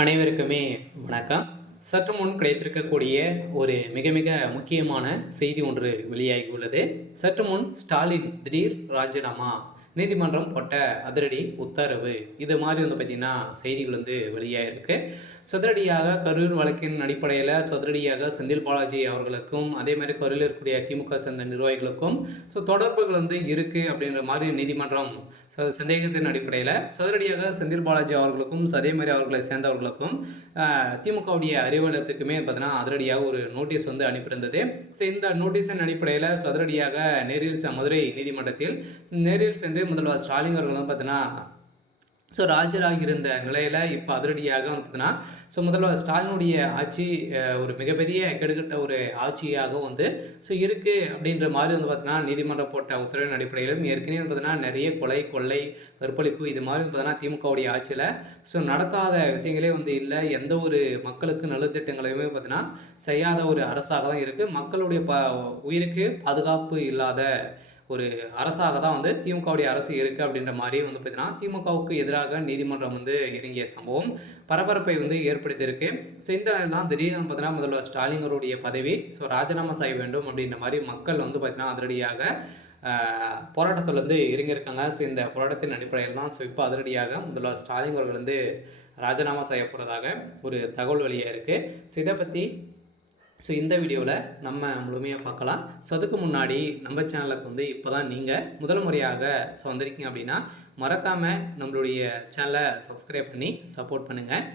அனைவருக்குமே வணக்கம். சற்று முன் கிடைத்திருக்கக்கூடிய ஒரு மிக மிக முக்கியமான செய்தி ஒன்று வெளியாகியுள்ளது. சற்று முன் ஸ்டாலின் திடீர் ராஜினாமா, நீதிமன்றம் போட்ட அதிரடி உத்தரவு, இது மாதிரி பார்த்தீங்கன்னா செய்திகள் வெளியாகிருக்கு. சதுரடியாக கரூர் வழக்கின் அடிப்படையில் சதுரடியாக செந்தில் பாலாஜி அவர்களுக்கும் அதே மாதிரி கரூரில் இருக்கக்கூடிய திமுக சேர்ந்த நிர்வாகிகளுக்கும் தொடர்புகள் இருக்குது அப்படின்ற மாதிரி நீதிமன்றம் சந்தேகத்தின் அடிப்படையில் சதுரடியாக செந்தில் பாலாஜி அவர்களுக்கும் அதே மாதிரி அவர்களை சேர்ந்தவர்களுக்கும் திமுகவுடைய அறிவாலயத்துக்குமே பார்த்தீங்கன்னா அதிரடியாக ஒரு நோட்டீஸ் அனுப்பியிருந்தது. ஸோ இந்த நோட்டீஸின் அடிப்படையில் சதுரடியாக நேரில் மதுரை நீதிமன்றத்தில் நேரில் சென்று முதல்வர் ஸ்டாலின் அவர்கள் பார்த்தீங்கன்னா ஆஜராகி இருந்த நிலையில் இப்போ அதிரடியாக பார்த்தீங்கன்னா முதல்வர் ஸ்டாலினுடைய ஆட்சி ஒரு மிகப்பெரிய கெடுகட்ட ஒரு ஆட்சியாக இருக்குது அப்படின்ற மாதிரி பார்த்தீங்கன்னா நீதிமன்றம் போட்ட உத்தரவின் அடிப்படையிலும் ஏற்கனவே பார்த்தீங்கன்னா நிறைய கொலை கொள்ளை கற்பழிப்பு இது மாதிரி பார்த்தீங்கன்னா திமுகவுடைய ஆட்சியில் நடக்காத விஷயங்களே இல்லை. எந்த ஒரு மக்களுக்கு நலத்திட்டங்களையுமே பார்த்தீங்கன்னா செய்யாத ஒரு அரசாக தான் இருக்குது. மக்களுடைய உயிருக்கு பாதுகாப்பு இல்லாத ஒரு அரசாக தான் திமுகவுடைய அரசு இருக்குது அப்படின்ற மாதிரி பார்த்தீங்கன்னா திமுகவுக்கு எதிராக நீதிமன்றம் இறங்கிய சம்பவம் பரபரப்பை ஏற்படுத்தியிருக்கு. ஸோ இந்த தான் திடீர்னு பார்த்தீங்கன்னா முதல்வர் ஸ்டாலின் அவருடைய பதவி ராஜினாமா செய்ய வேண்டும் அப்படின்ற மாதிரி மக்கள் பார்த்தீங்கன்னா அதிரடியாக போராட்டத்தில் இறங்கியிருக்காங்க. ஸோ இந்த போராட்டத்தின் அடிப்படையில் தான் இப்போ அதிரடியாக முதல்வர் ஸ்டாலின் அவர்கள் ராஜினாமா செய்ய போகிறதாக ஒரு தகவல் வெளியாக இருக்குது. ஸோ இதை பற்றி இந்த வீடியோவில் நம்ம முழுமையாக பார்க்கலாம். அதுக்கு முன்னாடி நம்ம சேனலுக்கு இப்போ தான் நீங்கள் முதல் முறையாக வந்திருக்கீங்க அப்படின்னா மறக்காமல் நம்மளுடைய சேனலை சப்ஸ்கிரைப் பண்ணி சப்போர்ட் பண்ணுங்கள்.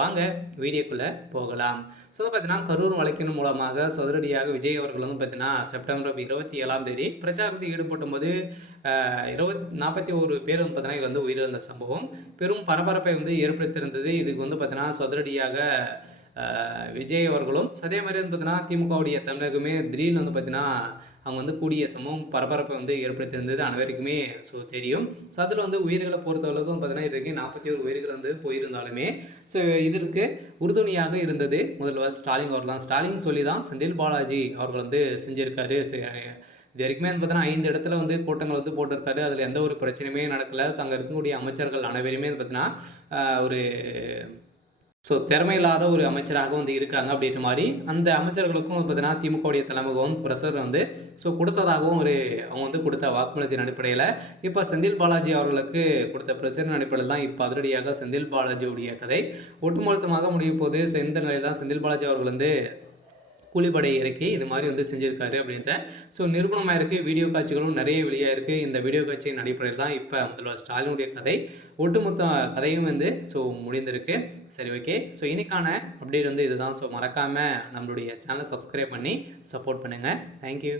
வாங்க வீடியோக்குள்ளே போகலாம். பார்த்தீங்கன்னா கரூர் வழக்கின் மூலமாக சதுரடியாக விஜய் அவர்கள் பார்த்தீங்கன்னா செப்டம்பர் 27ஆம் தேதி பிரச்சாரத்தில் ஈடுபடும் போது 41 பேர் பார்த்தீங்கன்னா இதில் உயிரிழந்த சம்பவம் பெரும் பரபரப்பை ஏற்படுத்தியிருந்தது. இதுக்கு பார்த்தீங்கன்னா சதுரடியாக விஜய் அவர்களும் அதே மாதிரி பார்த்தீங்கன்னா திமுகவுடைய தமிழகமே திடீர்னு பார்த்தீங்கன்னா அவங்க கூடிய சமூகம் பரபரப்பை ஏற்படுத்தியிருந்தது அனைவருக்குமே தெரியும். அதில் உயிர்களை பொறுத்தவரைக்கும் பார்த்தீங்கன்னா இதுக்கு 41 உயிர்கள் போயிருந்தாலுமே இதற்கு உறுதுணையாக இருந்தது முதல்வர் ஸ்டாலின் அவர்கள் தான். ஸ்டாலின் சொல்லி தான் செந்தில் பாலாஜி அவர்கள் செஞ்சுருக்காரு. இது வரைக்குமே பார்த்தீங்கன்னா 5 இடத்துல கூட்டங்கள் போட்டிருக்காரு. அதில் எந்த ஒரு பிரச்சனையுமே நடக்கலை. அங்கே இருக்கக்கூடிய அமைச்சர்கள் அனைவருமே பார்த்தீங்கன்னா ஒரு திறமை இல்லாத ஒரு அமைச்சராக இருக்காங்க அப்படின்ற மாதிரி அந்த அமைச்சர்களுக்கும் பார்த்தீங்கன்னா திமுகவுடைய தலைமையும் ப்ரெஷர் கொடுத்ததாகவும் அவங்க கொடுத்த வாக்குமூலத்தின் அடிப்படையில் இப்போ செந்தில் பாலாஜி அவர்களுக்கு கொடுத்த ப்ரெஷரின் அடிப்படையில் தான் இப்போ அதிரடியாக செந்தில் பாலாஜியுடைய கதை ஒட்டுமொத்தமாக முடிய போது. இந்த நிலையில் தான் செந்தில் பாலாஜி அவர்கள் கூலிப்படை இறக்கி இது மாதிரி செஞ்சுருக்காரு அப்படின்ற நிரூபணமாக இருக்குது. வீடியோ காட்சிகளும் நிறைய வெளியாக இருக்குது. இந்த வீடியோ காட்சியின் அடிப்படையில் தான் இப்போ முதல்வர் ஸ்டாலினுடைய கதை ஒட்டுமொத்த கதையும் முடிந்திருக்கு. சரி, ஓகே. இன்னைக்கான அப்டேட் இதுதான். மறக்காமல் நம்மளுடைய சேனலை சப்ஸ்கிரைப் பண்ணி சப்போர்ட் பண்ணுங்கள். தேங்க்யூ.